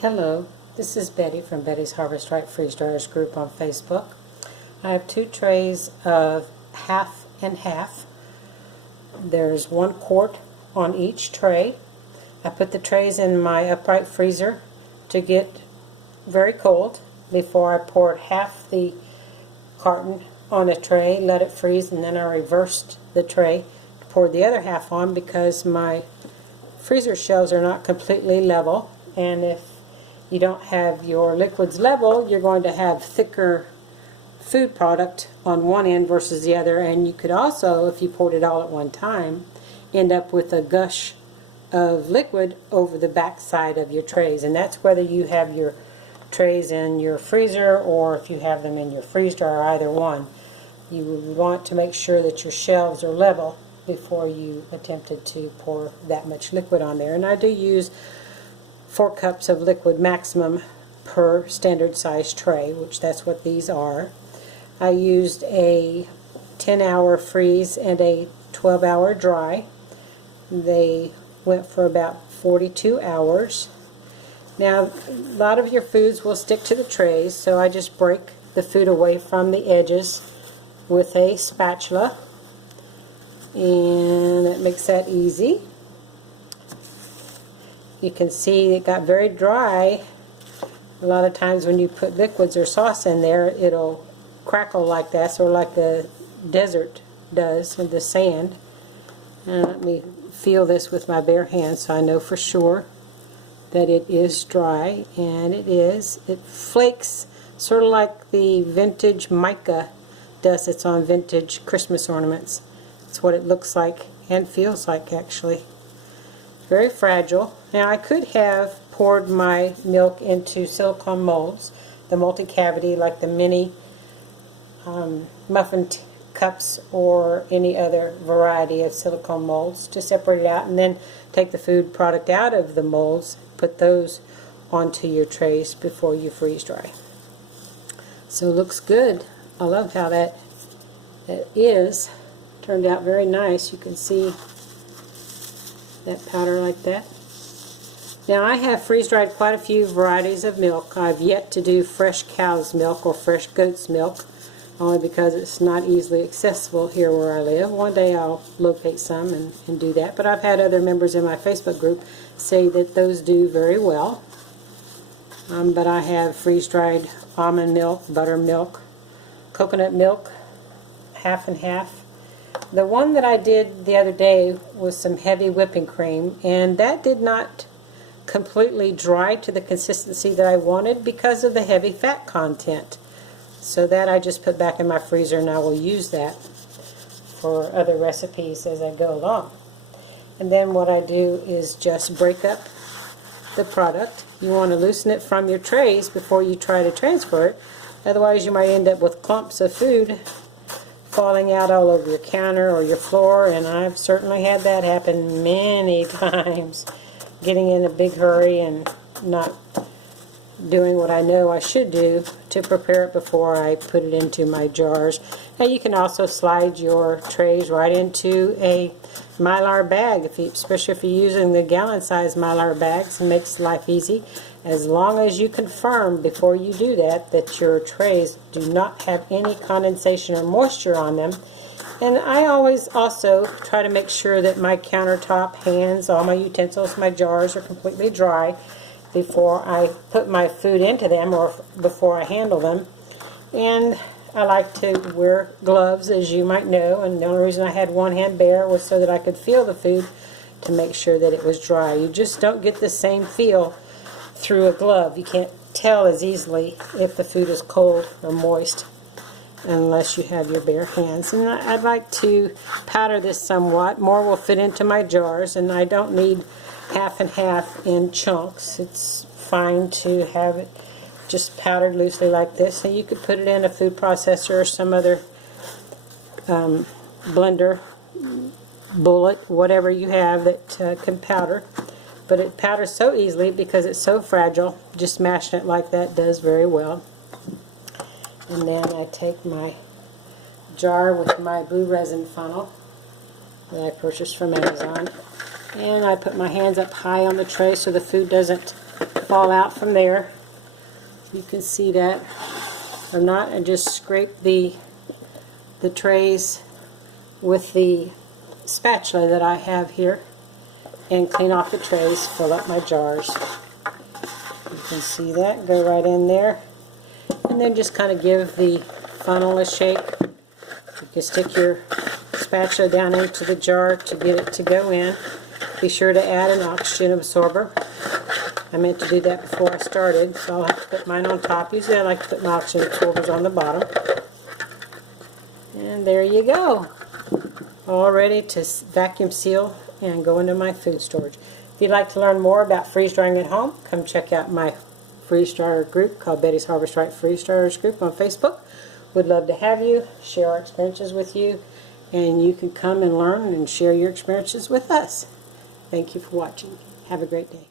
Hello, this is Betty from Betty's Harvest Right Freeze Dryers group on Facebook. I have two trays of half and half. There's 1 quart on each tray. I put the trays in my upright freezer to get very cold before I poured half the carton on a tray, let it freeze, and then I reversed the tray to pour the other half on because my freezer shelves are not completely level, and if you don't have your liquids level, you're going to have thicker food product on one end versus the other, and you could also, if you poured it all at one time, end up with a gush of liquid over the back side of your trays. And that's whether you have your trays in your freezer or if you have them in your freeze dryer, either one. You want to make sure that your shelves are level before you attempted to pour that much liquid on there. And I do use 4 cups of liquid maximum per standard size tray, which that's what these are. I used a 10-hour freeze and a 12-hour dry. They went for about 42 hours. Now, a lot of your foods will stick to the trays, so I just break the food away from the edges with a spatula, and that makes that easy. You can see it got very dry. A lot of times when you put liquids or sauce in there, it'll crackle like that, sort of like the desert does with the sand. And let me feel this with my bare hands so I know for sure that it is dry, and it is. It flakes sort of like the vintage mica does. It's on vintage Christmas ornaments. That's what it looks like and feels like, actually. Very fragile. Now, I could have poured my milk into silicone molds, the multi-cavity, like the mini muffin cups or any other variety of silicone molds, to separate it out and then take the food product out of the molds, put those onto your trays before you freeze dry. So it looks good. I love how that is. Turned out very nice. You can see that powder like that. Now, I have freeze-dried quite a few varieties of milk. I've yet to do fresh cow's milk or fresh goat's milk, only because it's not easily accessible here where I live. One day I'll locate some and do that, but I've had other members in my Facebook group say that those do very well. But I have freeze-dried almond milk, buttermilk, coconut milk, half and half. The one that I did the other day was some heavy whipping cream, and that did not completely dry to the consistency that I wanted because of the heavy fat content. So that I just put back in my freezer, and I will use that for other recipes as I go along. And then what I do is just break up the product. You want to loosen it from your trays before you try to transfer it. Otherwise you might end up with clumps of food falling out all over your counter or your floor, and I've certainly had that happen many times. Getting in a big hurry and not doing what I know I should do to prepare it before I put it into my jars. Now, you can also slide your trays right into a Mylar bag, especially if you're using the gallon-size Mylar bags. It makes life easy, as long as you confirm before you do that your trays do not have any condensation or moisture on them. And I always also try to make sure that my countertop hands, all my utensils, my jars are completely dry before I put my food into them or before I handle them. And I like to wear gloves, as you might know, and the only reason I had one hand bare was so that I could feel the food to make sure that it was dry. You just don't get the same feel through a glove. You can't tell as easily if the food is cold or moist unless you have your bare hands. And I'd like to powder this somewhat. More will fit into my jars, and I don't need half and half in chunks. It's fine to have it just powdered loosely like this. And you could put it in a food processor or some other blender, bullet, whatever you have that can powder. But it powders so easily because it's so fragile. Just mashing it like that does very well. And then I take my jar with my blue resin funnel that I purchased from Amazon, and I put my hands up high on the tray so the food doesn't fall out from there. You can see that or not, and just scrape the trays with the spatula that I have here and clean off the trays, fill up my jars. You can see that, go right in there, and then just kind of give the funnel a shake. You can stick your spatula down into the jar to get it to go in. Be sure to add an oxygen absorber. I meant to do that before I started, so I'll have to put mine on top. Usually I like to put my oxygen absorbers on the bottom. And there you go. All ready to vacuum seal and go into my food storage. If you'd like to learn more about freeze drying at home, come check out my freeze dryer group called Betty's Harvest Right Freeze Dryers group on Facebook. We'd love to have you, share our experiences with you, and you can come and learn and share your experiences with us. Thank you for watching. Have a great day.